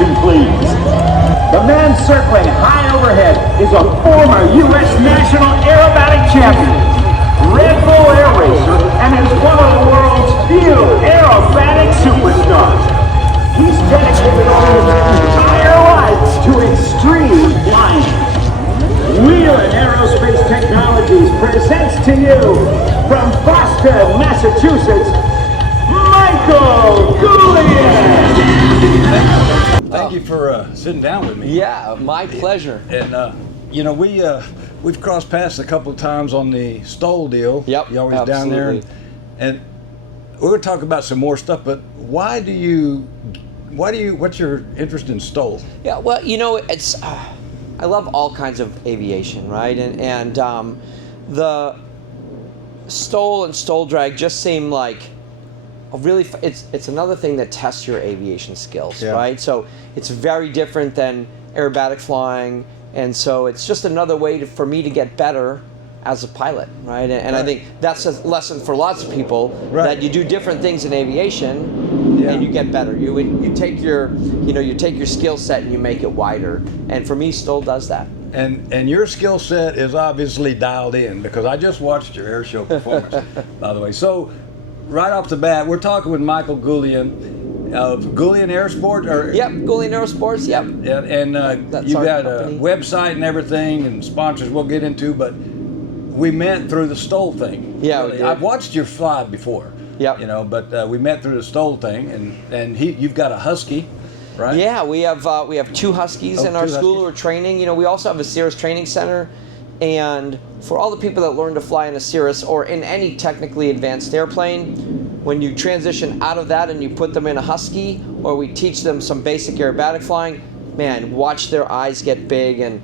attention, please. The man circling high overhead is a former U.S. National Aerobatic Champion, Red Bull Air Racer, and is one of the world's few aerobatic superstars. He's dedicated his entire life to extreme flying. Wheeling Aerospace Technologies presents to you, from Boston, Massachusetts, Michael Guolian. Thank you for sitting down with me. Yeah, my pleasure. And you know, we've crossed paths a couple of times on the STOL deal. Yep, you're always absolutely. down there, and we're going to talk about some more stuff. But what's your interest in STOL? Yeah, well, you know, it's I love all kinds of aviation, right? And the STOL and STOL drag just seem like it's another thing that tests your aviation skills, Yeah. right? So it's very different than aerobatic flying, and so it's just another way for me to get better as a pilot, right? And I think that's a lesson for lots of people, that you do different things in aviation and you get better. You take your skill set and you make it wider. And for me, STOL does that. And your skill set is obviously dialed in, because I just watched your air show performance, by the way. So right off the bat, we're talking with Michael Guolian of Guolian Airsport, or Yep, Guolian Aerosports. Yep. And you've our got company. a website and everything, and sponsors we'll get into, but we met through the STOL thing. Yeah, we did. I've watched your fly before. Yep. You know, but we met through the STOL thing, and you've got a husky, right? Yeah, we have two huskies in our two school huskies. who are training. You know, we also have a Cirrus training center, and for all the people that learn to fly in a Cirrus or in any technically advanced airplane, when you transition out of that and you put them in a husky, or we teach them some basic aerobatic flying, man, watch their eyes get big and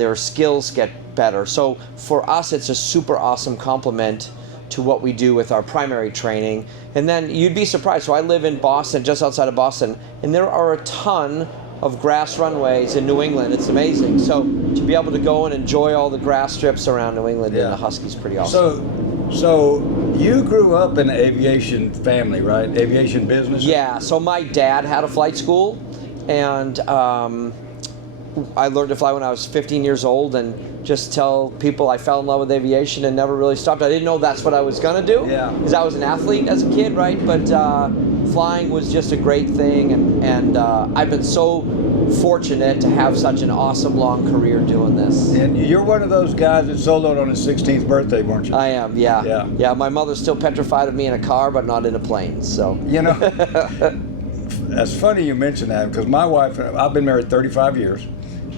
their skills get better. So for us, it's a super awesome complement to what we do with our primary training. And then you'd be surprised. So I live in Boston, just outside of Boston, and there are a ton of grass runways in New England. It's amazing. So to be able to go and enjoy all the grass strips around New England in the Husky's pretty awesome. So you grew up in an aviation family, right? Aviation business? Yeah, so my dad had a flight school, and I learned to fly when I was 15 years old, and just tell people I fell in love with aviation and never really stopped. I didn't know that's what I was going to do, because I was an athlete as a kid, right? But flying was just a great thing, and I've been so fortunate to have such an awesome long career doing this. And you're one of those guys that soloed on his 16th birthday, weren't you? I am, yeah. Yeah, my mother's still petrified of me in a car, but not in a plane, so. You know, that's funny you mention that, because my wife, I've been married 35 years.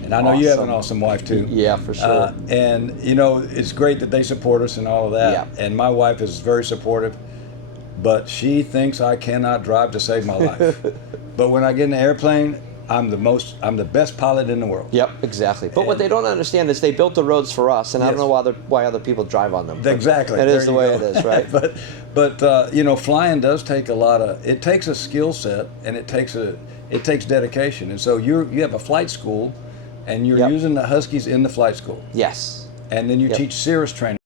And I know you have an awesome wife too. Yeah, for sure. And you know, it's great that they support us and all of that. Yeah. And my wife is very supportive, but she thinks I cannot drive to save my life. But when I get in the airplane, I'm the best pilot in the world. Yep, exactly. But what they don't understand is they built the roads for us, and I don't know why other people drive on them. Exactly. It is the way it is, right? but you know, flying does take it takes a skill set, and it takes dedication. And so you have a flight school, and you're using the Huskies in the flight school. Yes. And then you teach Cirrus training.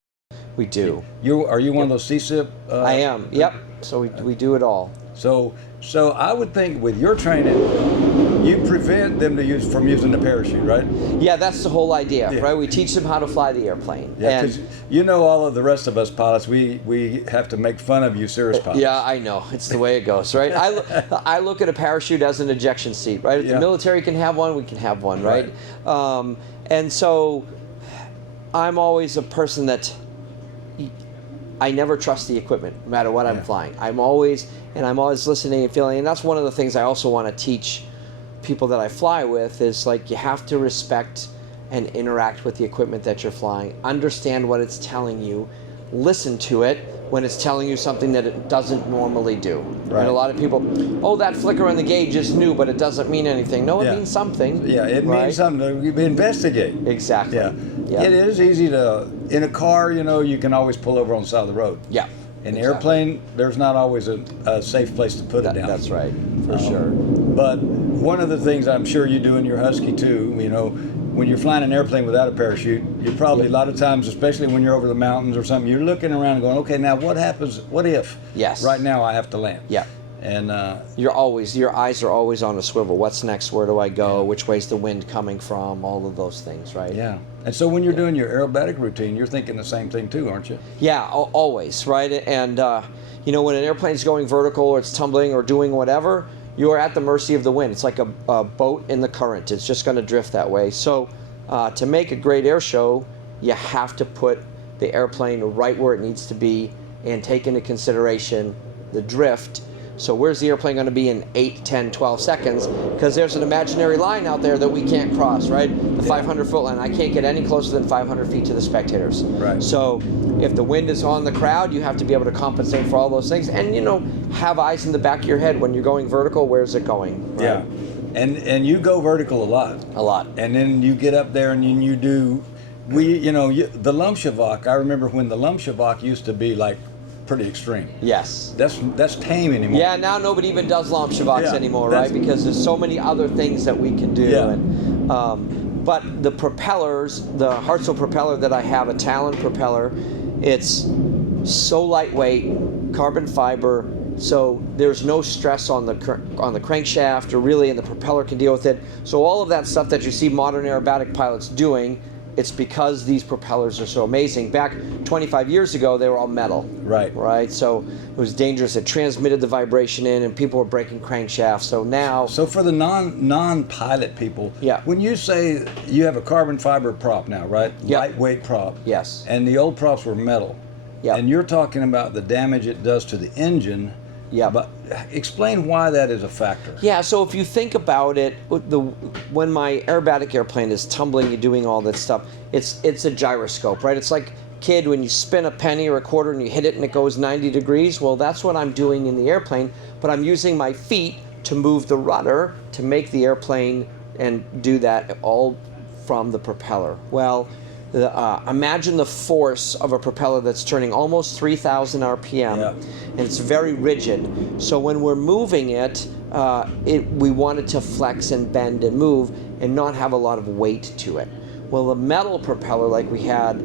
We do. Are you one of those CSIP? I am. Yep. So we do it all. So I would think with your training, you prevent them from using the parachute, right? Yeah, that's the whole idea, right? We teach them how to fly the airplane. Yeah, because you know, all of the rest of us pilots, we have to make fun of you Cirrus pilots. Yeah, I know. It's the way it goes, right? I look at a parachute as an ejection seat, right? If the military can have one, we can have one, right? And so I'm always a person that I never trust the equipment, no matter what I'm flying. I'm always listening and feeling, and that's one of the things I also want to teach people that I fly with, is like, you have to respect and interact with the equipment that you're flying. Understand what it's telling you. Listen to it when it's telling you something that it doesn't normally do. Right. And a lot of people, oh, that flicker on the gauge is new, but it doesn't mean anything. No, it means something. Yeah, it means something. To investigate. Exactly. Yeah. It is easy to, in a car, you know, you can always pull over on the side of the road. Yeah. In an airplane, there's not always a safe place to put it down. That's right, for sure. But one of the things I'm sure you do in your Husky too, you know, when you're flying an airplane without a parachute, you're probably a lot of times, especially when you're over the mountains or something, you're looking around and going, okay, now what happens, what if Yes. right now I have to land? Yeah. And your eyes are always on a swivel. What's next? Where do I go? Which way's the wind coming from? All of those things, right? yeah. And so when you're doing your aerobatic routine, you're thinking the same thing too, aren't you? Yeah, always, right? And you know, when an airplane's going vertical or it's tumbling or doing whatever, you are at the mercy of the wind. It's like a boat in the current. It's just going to drift that way. So to make a great air show, you have to put the airplane right where it needs to be and take into consideration the drift. So where's the airplane going to be in 8, 10, 12 seconds? Because there's an imaginary line out there that we can't cross, right? The 500-foot line. I can't get any closer than 500 feet to the spectators. Right. So if the wind is on the crowd, you have to be able to compensate for all those things. And, you know, have eyes in the back of your head. When you're going vertical, where's it going? Right? Yeah. And you go vertical a lot. A lot. And then you get up there and you do, the Lumshavak, I remember when the Lumshavak used to be like pretty extreme. Yes. That's tame anymore. Yeah, now nobody even does Lumshavaks anymore, right? Because there's so many other things that we can do. Yeah. And, but the propellers, the Hartzell propeller that I have, a Talon propeller, it's so lightweight, carbon fiber, so there's no stress on the crankshaft, or really, and the propeller can deal with it. So all of that stuff that you see modern aerobatic pilots doing, it's because these propellers are so amazing. Back 25 years ago, they were all metal. Right. Right. So it was dangerous. It transmitted the vibration in, and people were breaking crankshafts. So now. So for the non-pilot people, Yeah. when you say you have a carbon fiber prop now, right? Yeah. Lightweight prop. Yes. And the old props were metal. Yeah. And you're talking about the damage it does to the engine. Yeah. But explain why that is a factor. Yeah, so if you think about it, when my aerobatic airplane is tumbling and doing all that stuff, it's a gyroscope, right? It's like, kid, when you spin a penny or a quarter and you hit it and it goes 90 degrees, well, that's what I'm doing in the airplane, but I'm using my feet to move the rudder to make the airplane and do that all from the propeller. Well, imagine the force of a propeller that's turning almost 3,000 RPM, Yeah. and it's very rigid. So when we're moving it, we want it to flex and bend and move and not have a lot of weight to it. Well, the metal propeller like we had,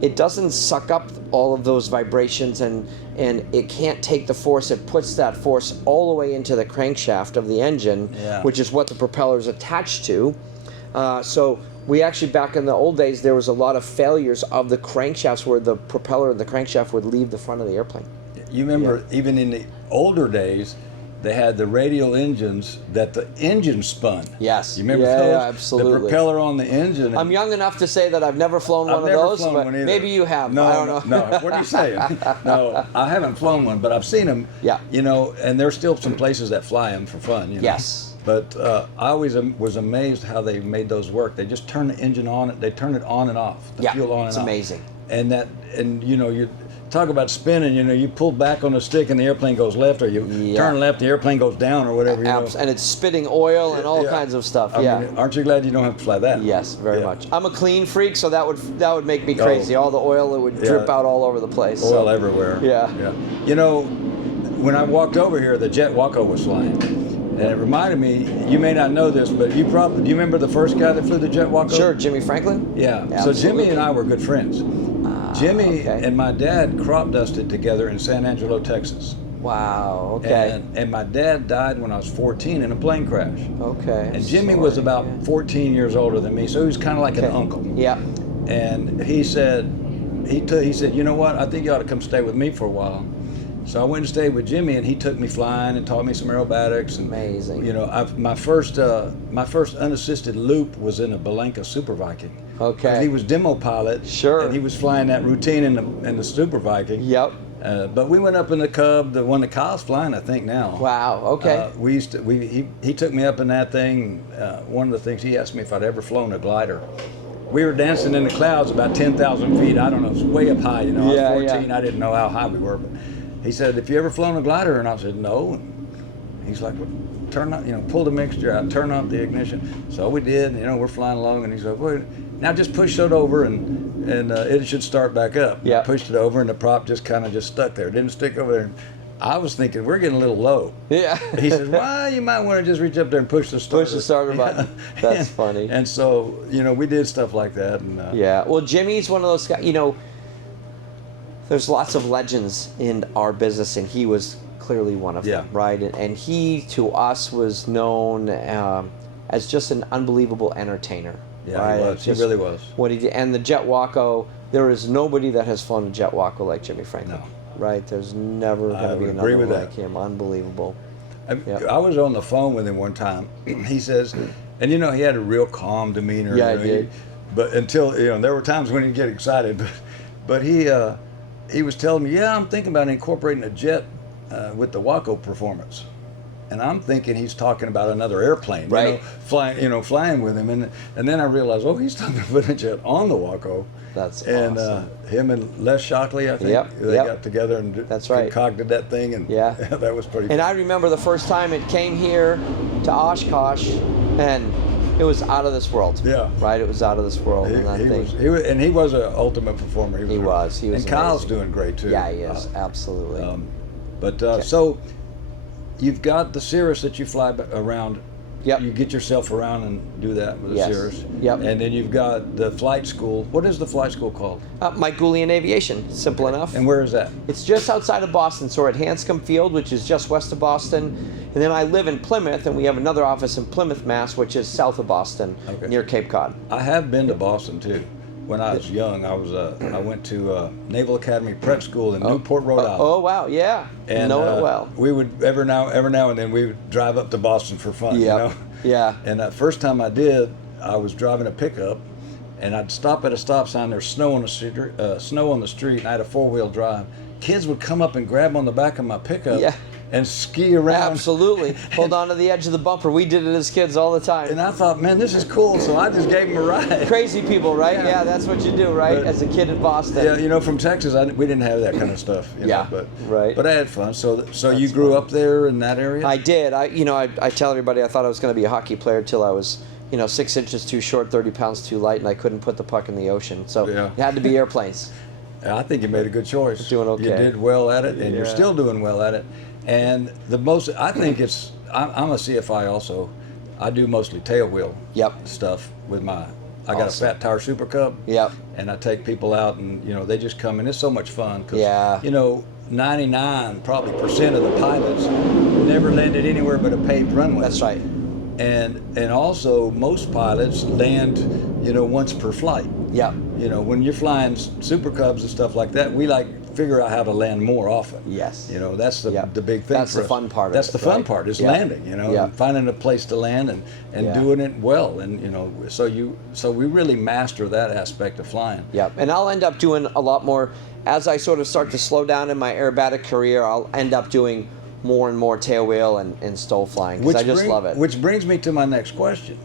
it doesn't suck up all of those vibrations, and it can't take the force. It puts that force all the way into the crankshaft of the engine, Yeah. which is what the propeller is attached to. So we actually, back in the old days, there was a lot of failures of the crankshafts where the propeller and the crankshaft would leave the front of the airplane. You remember, even in the older days, they had the radial engines that the engine spun. Yes. You remember Yeah, those? yeah, absolutely. The propeller on the engine. I'm young enough to say that I've never flown one of never those, flown but one either. maybe you have. No, I don't know. No, what are you saying? No, I haven't flown one, but I've seen them. Yeah. You know, and there's still some places that fly them for fun. You know? Yes. But I always was amazed how they made those work. They just turn the engine on. They turn it on and off. The Yeah, fuel on and it's off. amazing. And you know, you talk about spinning. You know, you pull back on the stick and the airplane goes left, or you Yeah. turn left, the airplane goes down, or whatever. You know. And it's spitting oil and all Yeah. kinds of stuff. I Yeah. mean, aren't you glad you don't have to fly that? Yes, very Yeah. much. I'm a clean freak, so that would make me crazy. All the oil, it would drip Yeah. out all over the place. Oil so. everywhere. Yeah. Yeah. You know, when I walked over here, the jet Waco was flying. And it reminded me, you may not know this, but do you remember the first guy that flew the jet Waco? Sure, Jimmy Franklin? Yeah. So Absolutely. Jimmy and I were good friends. Jimmy okay. and my dad crop dusted together in San Angelo, Texas. Wow, okay. And my dad died when I was 14 in a plane crash. Okay. And Jimmy was sorry, about yeah. 14 years older than me, so he was kind of like an uncle. Yeah. And he said, you know what? I think you ought to come stay with me for a while. So I went and stayed with Jimmy, and he took me flying and taught me some aerobatics. And, Amazing. You know, my first unassisted loop was in a Belenka Super Viking. Okay. And he was demo pilot. Sure. And he was flying that routine in the Super Viking. Yep. But we went up in the Cub, the one that Kyle's flying, I think now. Wow. Okay. He took me up in that thing. One of the things he asked me if I'd ever flown a glider. We were dancing in the clouds about 10,000 feet. I don't know, it was way up high. You know, Yeah, I was 14. yeah. I didn't know how high we were. But he said, "Have you ever flown a glider?" And I said, "No." And he's like, "Well, turn up, pull the mixture out, turn up the ignition." So we did. And, we're flying along, and he's like, "Wait, now just push it over, and it should start back up." Yeah. I pushed it over, and the prop just kind of stuck there. It didn't stick over there. I was thinking, we're getting a little low. Yeah. He says, "Well, you might want to just reach up there and push the starter." Push the starter button. That's funny. And so, we did stuff like that. And Yeah. Well, Jimmy's one of those guys, there's lots of legends in our business, and he was clearly one of Yeah. them, right? And he, to us, was known as just an unbelievable entertainer. Yeah, right? he was. He really was. What he did, and the jet Waco, there is nobody that has flown a jet Waco like Jimmy Franklin. No. Right? There's never going to be would another agree with one like that. him. Unbelievable. I was on the phone with him one time. He says, and you know, he had a real calm demeanor. Yeah, you know, he did. But until, you know, there were times when he'd get excited. But he was telling me, yeah, I'm thinking about incorporating a jet with the Waco performance. And I'm thinking he's talking about another airplane, Right. flying with him. And then I realized, oh, he's talking about a jet on the Waco. That's and awesome. Him and Les Shockley, I think, they got together and That's right. concocted that thing, and Yeah. that was pretty. And cool. I remember the first time it came here to Oshkosh, and it was out of this world. Yeah. Right? It was out of this world. He was an ultimate performer. He was And Kyle's amazing. doing great too. Yeah, he is. Absolutely. So you've got the Cirrus that you fly around. Yep. You get yourself around and do that with the Yes. Cirrus. Yep. And then you've got the flight school. What is the flight school called? Michael Guolian Aviation. Simple enough. And where is that? It's just outside of Boston, so we're at Hanscom Field, which is just west of Boston. And then I live in Plymouth, and we have another office in Plymouth, Mass, which is south of Boston, near Cape Cod. I have been to Boston too. When I was young, I went to Naval Academy Prep School in Newport, Rhode Island. Oh wow, yeah, And know it well. we would every now and then we would drive up to Boston for fun. Yep. You know? Yeah. And that first time I did, I was driving a pickup, and I'd stop at a stop sign. There's snow on the street, and I had a 4-wheel drive. Kids would come up and grab on the back of my pickup. Yeah. And ski around. Absolutely. Hold on to the edge of the bumper. We did it as kids all the time. And I thought, man, this is cool. So I just gave them a ride. Crazy people, right? Yeah. Yeah, that's what you do, right? But- as a kid in Boston. Yeah, you know, from Texas, we didn't have that kind of stuff. You Yeah, know, right. But I had fun. So you grew up there in that area? I did. I tell everybody I thought I was going to be a hockey player till I was, 6 inches too short, 30 pounds too light, and I couldn't put the puck in the ocean. So Yeah. it had to be airplanes. I think you made a good choice. Doing okay. You did well at it, and you're Yeah. still doing well at it. And I think I'm a CFI also. I do mostly tailwheel Yep. stuff with I got a Awesome. Fat Tire Super Cub. Yep. And I take people out, and they just come, and it's so much fun. 'Cause, Yeah. 99% of the pilots never landed anywhere but a paved runway. That's right. And also most pilots land, once per flight. Yep. When you're flying Super Cubs and stuff like that, we figure out how to land more often. Yes. That's the Yep. the big thing. That's for the us. fun part of That's it, the fun right? part is Yep. landing. Yep. And finding a place to land and Yeah. doing it well. And so we really master that aspect of flying. Yep. And I'll end up doing a lot more as I sort of start to slow down in my aerobatic career. I'll end up doing more and more tailwheel and STOL flying because I just love it. Which brings me to my next question.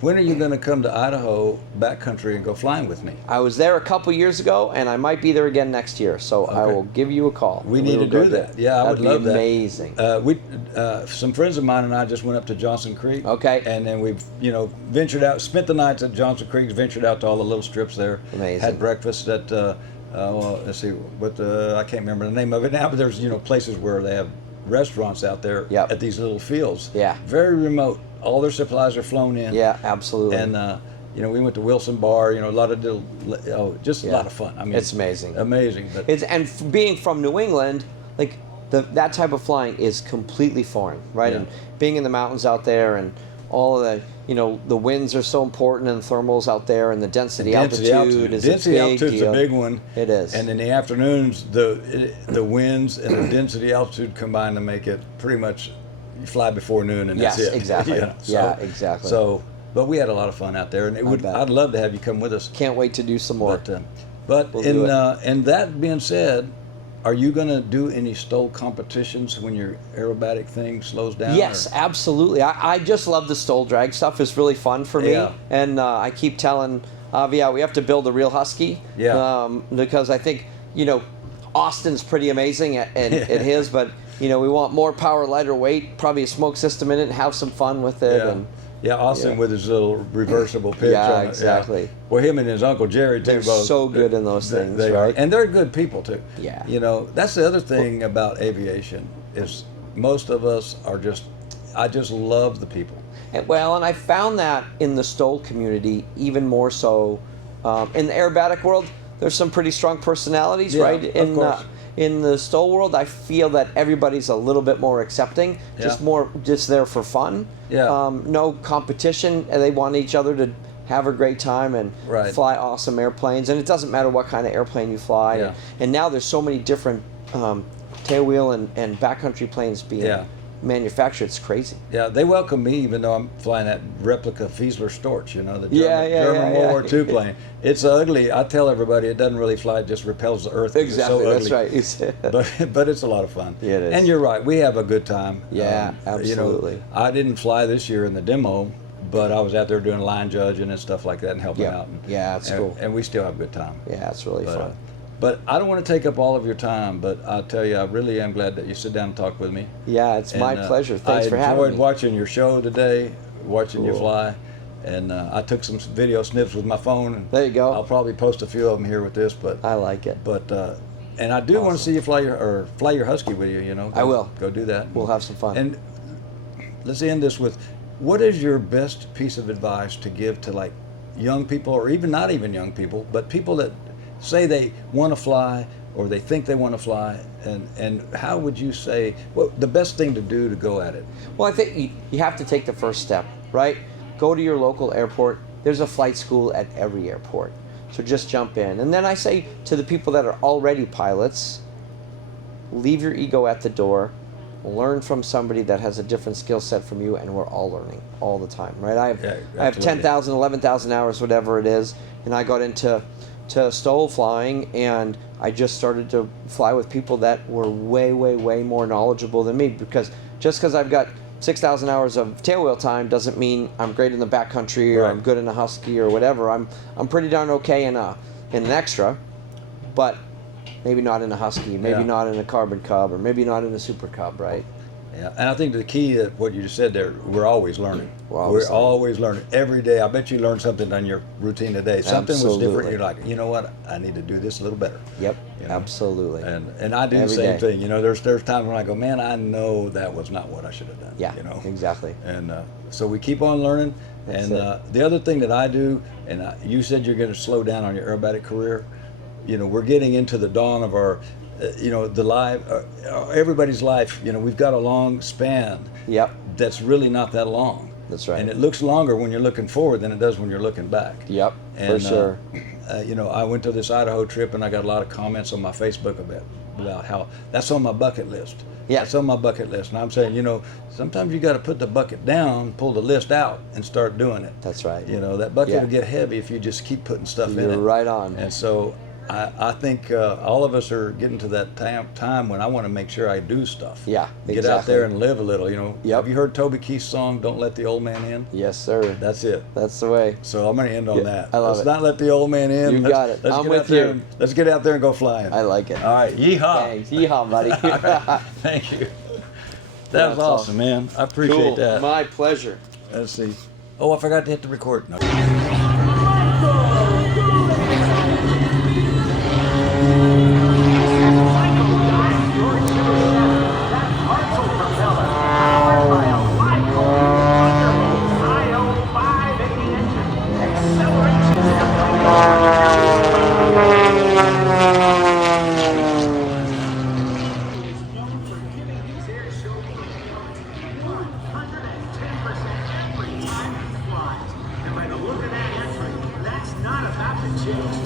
When are you going to come to Idaho backcountry and go flying with me? I was there a couple years ago, and I might be there again next year. So I Okay. will give you a call. We need to do that. Yeah, I would That'd love be that. amazing. Some friends of mine and I just went up to Johnson Creek. Okay. And then we've, ventured out, spent the nights at Johnson Creek, ventured out to all the little strips there. Amazing. Had breakfast at, let's see, I can't remember the name of it now, but there's, places where they have restaurants out there Yep. at these little fields. Yeah. Very remote. All their supplies are flown in. Yeah, absolutely. And, we went to Wilson Bar, a lot of little, just a Yeah. lot of fun. I mean, It's amazing. Amazing. But Being from New England, that type of flying is completely foreign, right? Yeah. And being in the mountains out there and all of the, the winds are so important and thermals out there and the density altitude is a Density big altitude's deal. a big one. It is. And in the afternoons, the winds and the density altitude combine to make it pretty much you fly before noon and Yes, that's it. exactly. So- Yeah, exactly. So, but we had a lot of fun out there, and bet. I'd love to have you come with us. Can't wait to do some more. But We'll do it. and that being said, are you going to do any STOL competitions when your aerobatic thing slows down? Yes, or- absolutely. I just love the STOL drag stuff. It's really fun for me. Yeah. And I keep telling Avia we have to build a real Husky. Yeah. Because I think, Austin's pretty amazing at his, but, we want more power, lighter weight, probably a smoke system in it, and have some fun with it. Yeah. And Yeah, Austin Yeah. with his little reversible pitch Yeah, on it. exactly. Well, him and his Uncle Jerry, too. They're both. so good in those things, They are. right? And they're good people, too. Yeah. That's the other thing about aviation is most of us are I just love the people. And I found that in the STOL community even more so. In the aerobatic world, there's some pretty strong personalities, Yeah, right? of course. In the STOL world, I feel that everybody's a little bit more accepting, just there for fun. Yeah. No competition, and they want each other to have a great time and fly awesome airplanes. And it doesn't matter what kind of airplane you fly. Yeah. And now there's so many different tailwheel and backcountry planes being manufactured. It's crazy. Yeah, they welcome me even though I'm flying that replica Fiesler Storch, you know, the German World War II plane. It's ugly. I tell everybody it doesn't really fly, it just repels the earth. Exactly, it's so ugly. that's right. but it's a lot of fun. Yeah, it is. And you're right, we have a good time. Yeah, absolutely. You know, I didn't fly this year in the demo, but I was out there doing line judging and stuff like that and helping out. Yeah, it's cool. And we still have a good time. Yeah, it's really fun. But I don't want to take up all of your time, but I'll tell you, I really am glad that you sit down and talk with me. Yeah, it's my pleasure. Thanks for having me. I enjoyed watching your show today, watching you fly, and I took some video snips with my phone. And there you go. I'll probably post a few of them here with this, but I like it. But and I do want to see you fly your Husky with you. You know, I will. Go do that. We'll have some fun. And let's end this with, what is your best piece of advice to give to like young people, or even not even young people, but people that say they want to fly or they think they want to fly, and how would you say the best thing to do to go at it? Well, I think you have to take the first step, right? Go to your local airport. There's a flight school at every airport. So just jump in. And then I say to the people that are already pilots, leave your ego at the door, learn from somebody that has a different skill set from you, and we're all learning all the time, right? I have 10,000, 11,000 hours, whatever it is, and I got into STOL flying, and I just started to fly with people that were way, way, way more knowledgeable than me, because just because I've got 6,000 hours of tailwheel time doesn't mean I'm great in the backcountry or I'm good in a Husky or whatever. I'm pretty darn okay in an extra, but maybe not in a Husky, maybe not in a Carbon Cub, or maybe not in a Super Cub, right? Yeah, and I think the key to what you just said there, we're always learning. We're always learning. Every day, I bet you learned something on your routine today. Something was different. You're like, you know what? I need to do this a little better. Yep, you know? Absolutely. And I do the same thing. You know, there's times when I go, man, I know that was not what I should have done. Yeah, you know? Exactly. And so we keep on learning. And the other thing that I do, and you said you're going to slow down on your aerobatic career. You know, we're getting into the dawn of our, the life, everybody's life. You know, we've got a long span. Yep. That's really not that long. That's right. And it looks longer when you're looking forward than it does when you're looking back. Yep. And, for sure. You know, I went to this Idaho trip, and I got a lot of comments on my Facebook about how that's on my bucket list. Yeah. That's on my bucket list. And I'm saying, you know, sometimes you got to put the bucket down, pull the list out, and start doing it. That's right. You know, that bucket will get heavy if you just keep putting stuff in it. You're right on. And so I think all of us are getting to that time when I want to make sure I do stuff. Yeah, Get out there and live a little, you know. Yep. Have you heard Toby Keith's song, Don't Let the Old Man In? Yes, sir. That's it. That's the way. So I'm going to end on that. I love Let's it. not let the old man in. You got it. I'm with you. Let's get out there and go flying. I like it. All right. Yeehaw. Thanks. Yeehaw, buddy. Thank you. That was awesome, man. I appreciate that. My pleasure. Let's see. Oh, I forgot to hit the record. No. Change